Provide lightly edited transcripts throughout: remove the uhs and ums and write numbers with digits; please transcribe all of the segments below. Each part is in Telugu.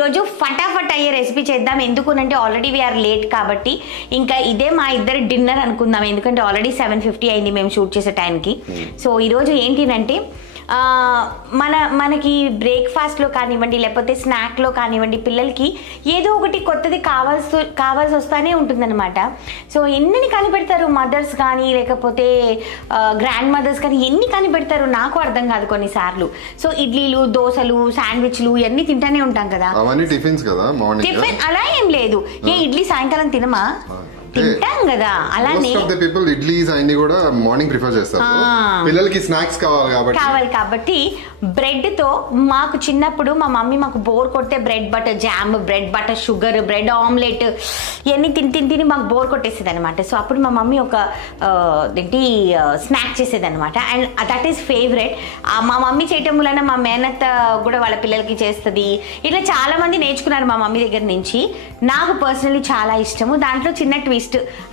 ఈరోజు ఫటాఫట్ అయ్యే రెసిపీ చేద్దాం. ఎందుకునంటే ఆల్రెడీ వీఆర్ లేట్ కాబట్టి ఇంకా ఇదే మా ఇద్దరి డిన్నర్ అనుకుందాం. ఎందుకంటే ఆల్రెడీ 7:50 అయింది మేము షూట్ చేసే టైంకి. సో ఈరోజు ఏంటిదంటే మనకి బ్రేక్ఫాస్ట్లో కానివ్వండి, లేకపోతే స్నాక్లో కానివ్వండి, పిల్లలకి ఏదో ఒకటి కొత్తది కావాల్సి వస్తానే ఉంటుందన్నమాట. సో ఎన్ని కనిపెడతారు మదర్స్ కానీ, లేకపోతే గ్రాండ్ మదర్స్ కానీ, ఎన్ని కనిపెడతారు నాకు అర్థం కాదు కొన్నిసార్లు. సో ఇడ్లీలు, దోశలు, శాండ్విచ్లు ఇవన్నీ తింటానే ఉంటాం కదా. టిఫిన్ అలా ఏం లేదు. ఏ ఇడ్లీ సాయంకాలం తినమా? తింటాం కదా. అలానే ఇడ్లీస్ అన్ని కూడా మార్నింగ్ ప్రిఫర్ చేస్తారు. పిల్లలకి స్నాక్స్ కావాలి కాబట్టి బ్రెడ్ తో మాకు చిన్నప్పుడు మా మమ్మీ మాకు బోర్ కొడితే bread butter jam, bread butter sugar, bread omelette ఇవన్నీ తిని మాకు బోర్ కొట్టేసేది అనమాట. సో అప్పుడు మా మమ్మీ ఒక స్నాక్ చేసేది అనమాట. And that is favourite. మా మమ్మీ చేయటం వలన మా మేనత్త కూడా వాళ్ళ పిల్లలకి చేస్తుంది. ఇట్లా చాలా మంది నేర్చుకున్నారు మా మమ్మీ దగ్గర నుంచి. నాకు పర్సనలీ చాలా ఇష్టము. దాంట్లో చిన్న ట్విస్ట్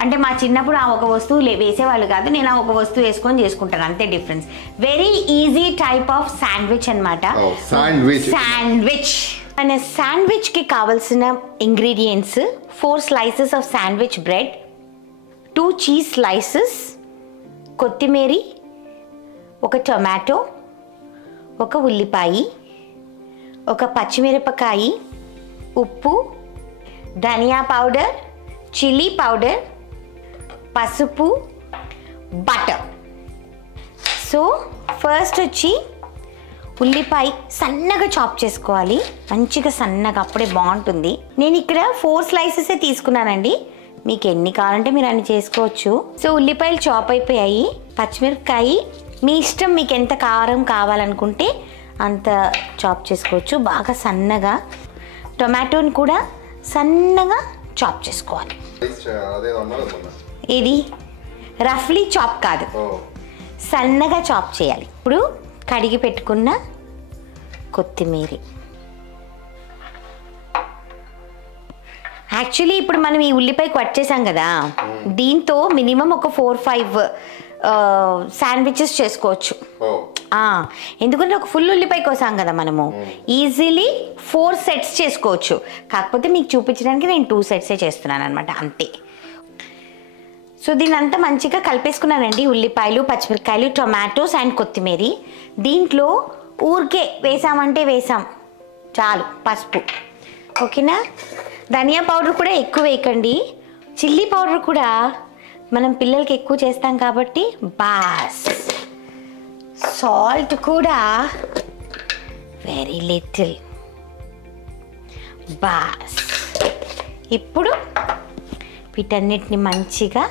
అంటే మా చిన్నప్పుడు ఆ ఒక వస్తువు వేసేవాళ్ళు కాదు, నేను ఆ ఒక వస్తువు వేసుకొని చేసుకుంటాను, అంతే difference. Very easy type of sandwich అనమాట. శాండ్విచ్ మన శాండ్విచ్ కి కావలసిన ingredients 4 slices of sandwich bread, 2 cheese slices, కొత్తిమీర, ఒక టొమాటో, ఒక ఉల్లిపాయ, ఒక పచ్చిమిరపకాయ, ఉప్పు, ధనియా పౌడర్, చిల్లీ పౌడర్, పసుపు, బటర్. సో ఫస్ట్ వచ్చి ఉల్లిపాయ సన్నగా చాప్ చేసుకోవాలి, మంచిగా సన్నగా, అప్పుడే బాగుంటుంది. నేను ఇక్కడ 4 slices తీసుకున్నానండి. మీకు ఎన్ని కావాలంటే మీరు అన్ని చేసుకోవచ్చు. సో ఉల్లిపాయలు చాప్ అయిపోయాయి. పచ్చిమిరపకాయ మీ ఇష్టం, మీకు ఎంత కారం కావాలనుకుంటే అంత చాప్ చేసుకోవచ్చు బాగా సన్నగా. టొమాటోని కూడా సన్నగా చాప్ చేసుకోవాలి. ఇది రఫ్లీ చాప్ కాదు, సన్నగా చాప్ చేయాలి. ఇప్పుడు కడిగి పెట్టుకున్న కొత్తిమీర. యాక్చువల్లీ ఇప్పుడు మనం ఈ ఉల్లిపాయ కట్ చేసాం కదా, దీంతో మినిమం ఒక 4-5 శాండ్విచెస్ చేసుకోవచ్చు. ఎందుకంటే ఒక ఫుల్ ఉల్లిపాయ కోసాం కదా మనము, ఈజీలీ 4 sets చేసుకోవచ్చు. కాకపోతే మీకు చూపించడానికి నేను 2 sets చేస్తున్నాను అనమాట, అంతే. సో దీని అంతా మంచిగా కలిపేసుకున్నానండి. ఉల్లిపాయలు, పచ్చిమిరపకాయలు, టొమాటోస్ అండ్ కొత్తిమీర. దీంట్లో ఊరికే వేసామంటే వేసాం చాలు, పసుపు, ఓకేనా. ధనియా పౌడర్ కూడా ఎక్కువ వేయకండి. చిల్లీ పౌడర్ కూడా మనం పిల్లలకి ఎక్కువ చేస్తాం కాబట్టి బాస్. సాల్ట్ కూడా వెరీ లిటిల్, బాస్. ఇప్పుడు వీటన్నిటిని మంచిగా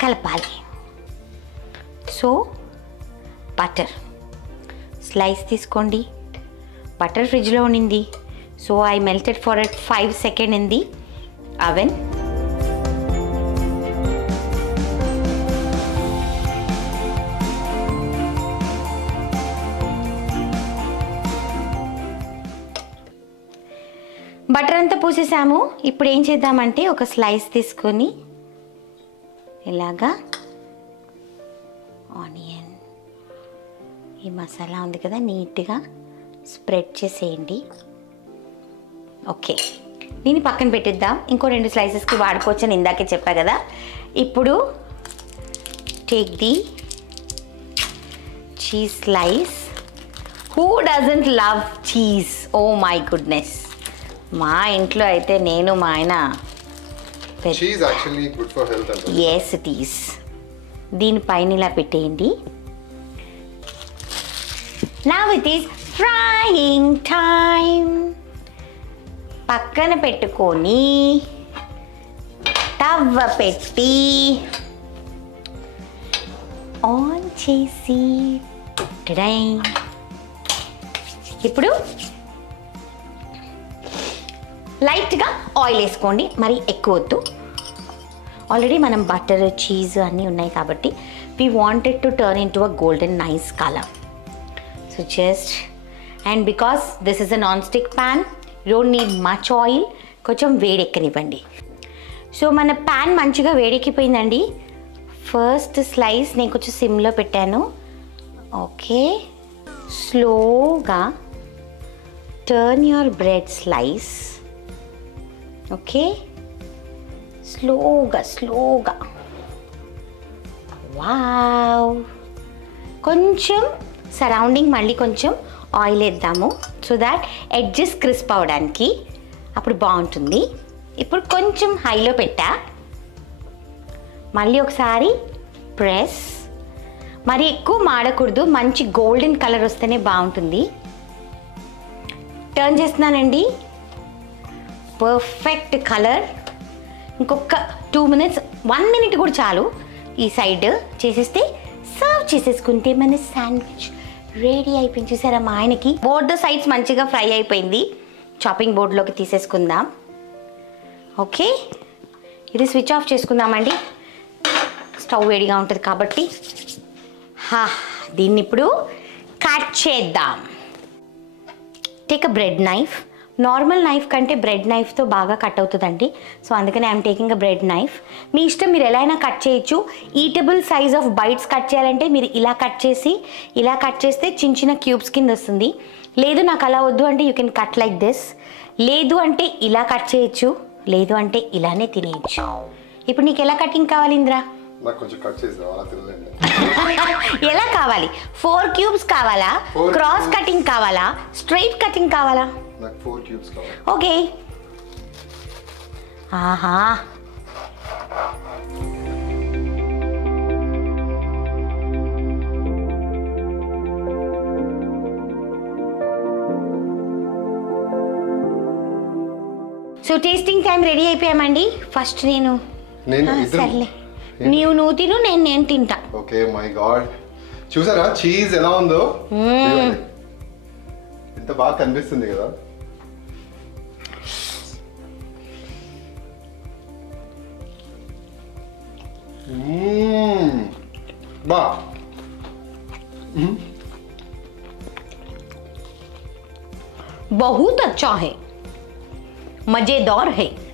కలపాలి. సో బటర్ స్లైస్ తీసుకోండి. బటర్ ఫ్రిడ్జ్లో ఉండింది. So I melted for 5 seconds in the oven. Butter అంతా పూసేసాము. ఇప్పుడు ఏం చేద్దామంటే ఒక స్లైస్ తీసుకొని ఇలాగా ఆనియన్, ఈ మసాలా ఉంది కదా, నీట్గా స్ప్రెడ్ చేసేయండి. ఓకే, దీన్ని పక్కన పెట్టిద్దాం. ఇంకో 2 slicesకి వాడుకోవచ్చు అని ఇందాకే చెప్పా కదా. ఇప్పుడు take the cheese slice. Who doesn't love cheese? Oh my goodness. మా ఇంట్లో అయితే నేను మా ఆయన cheese actually good for health అంటే. yes it is. దీనిపైన ఇలా పెట్టేయండి. now it is frying time. పక్కన పెట్టుకొని తవ్వ పెట్టి ఆన్ చేసి ఇప్పుడు లైట్గా ఆయిల్ వేసుకోండి, మరి ఎక్కువ వద్దు. ఆల్రెడీ మనం బటర్, చీజ్ అన్నీ ఉన్నాయి కాబట్టి we wanted to turn in to a golden nice colour. So just, and because this is a non stick pan, you don't need much oil. కొంచెం వేడెక్కనివ్వండి. సో మన ప్యాన్ మంచిగా వేడెక్కిపోయిందండి. ఫస్ట్ స్లైస్ నేను కొంచెం సిమ్లో పెట్టాను. ఓకే, స్లోగా turn your bread slice. Okay, స్లోగా. వావ్. కొంచెం సరౌండింగ్ మళ్ళీ కొంచెం ఆయిల్ వేద్దాము సో దాట్ ఎడ్జెస్ క్రిస్ప్ అవడానికి, అప్పుడు బాగుంటుంది. ఇప్పుడు కొంచెం హైలో పెట్టా, మళ్ళీ ఒకసారి ప్రెస్. మరి ఎక్కువ మాడకూడదు, మంచి గోల్డెన్ కలర్ వస్తేనే బాగుంటుంది. టర్న్ చేస్తున్నానండి. Perfect colour. ఇంకొక 2 minutes, 1 minute కూడా చాలు. ఈ సైడ్ చేసేస్తే సర్వ్ చేసేసుకుంటే మన శాండ్విచ్ రెడీ అయిపోయింది. చూసారా మా ఆయనకి బోత్ ద సైడ్స్ మంచిగా ఫ్రై అయిపోయింది. చాపింగ్ బోర్డ్లోకి తీసేసుకుందాం. ఓకే, ఇది స్విచ్ ఆఫ్ చేసుకుందామండి, స్టవ్ వేడిగా ఉంటుంది కాబట్టి. దీన్ని ఇప్పుడు కట్ చేద్దాం. Take a bread knife. Normal knife కంటే బ్రెడ్ నైఫ్తో బాగా కట్ అవుతుందండి. సో అందుకని I'm taking a bread knife. మీ ఇష్టం, మీరు ఎలా అయినా కట్ చేయొచ్చు. Eatable size of bites cut చేయాలంటే మీరు ఇలా కట్ చేస్తే చిన్న క్యూబ్స్ కింద వస్తుంది. లేదు నాకు అలా వద్దు అంటే you can cut like this. లేదు అంటే ఇలా కట్ చేయొచ్చు, లేదు అంటే ఇలానే తినేయచ్చు. ఇప్పుడు నీకు ఎలా కటింగ్ కావాలి ఇంద్రా? నాకు కొంచెం కట్ చేసి రావాలా తినలేండి. ఎలా కావాలి? 4 cubes కావాలా? క్రాస్ కటింగ్ కావాలా? స్ట్రైట్ కటింగ్ కావాలా? నాకు 4 cubes కావాలి. ఓకే. ఆహా, సో టేస్టింగ్ టైం రెడీ అయిపోయామండి. ఫస్ట్ నేను సర్లే, నువ్వు తిను, నేను తింటా. ఓకే. మై గాడ్, చూసారా చీజ్ ఎలా ఉందో? ఎంత బాగా కనిపిస్తుంది కదా. బా, बहुत अच्छा है, मजेदार है.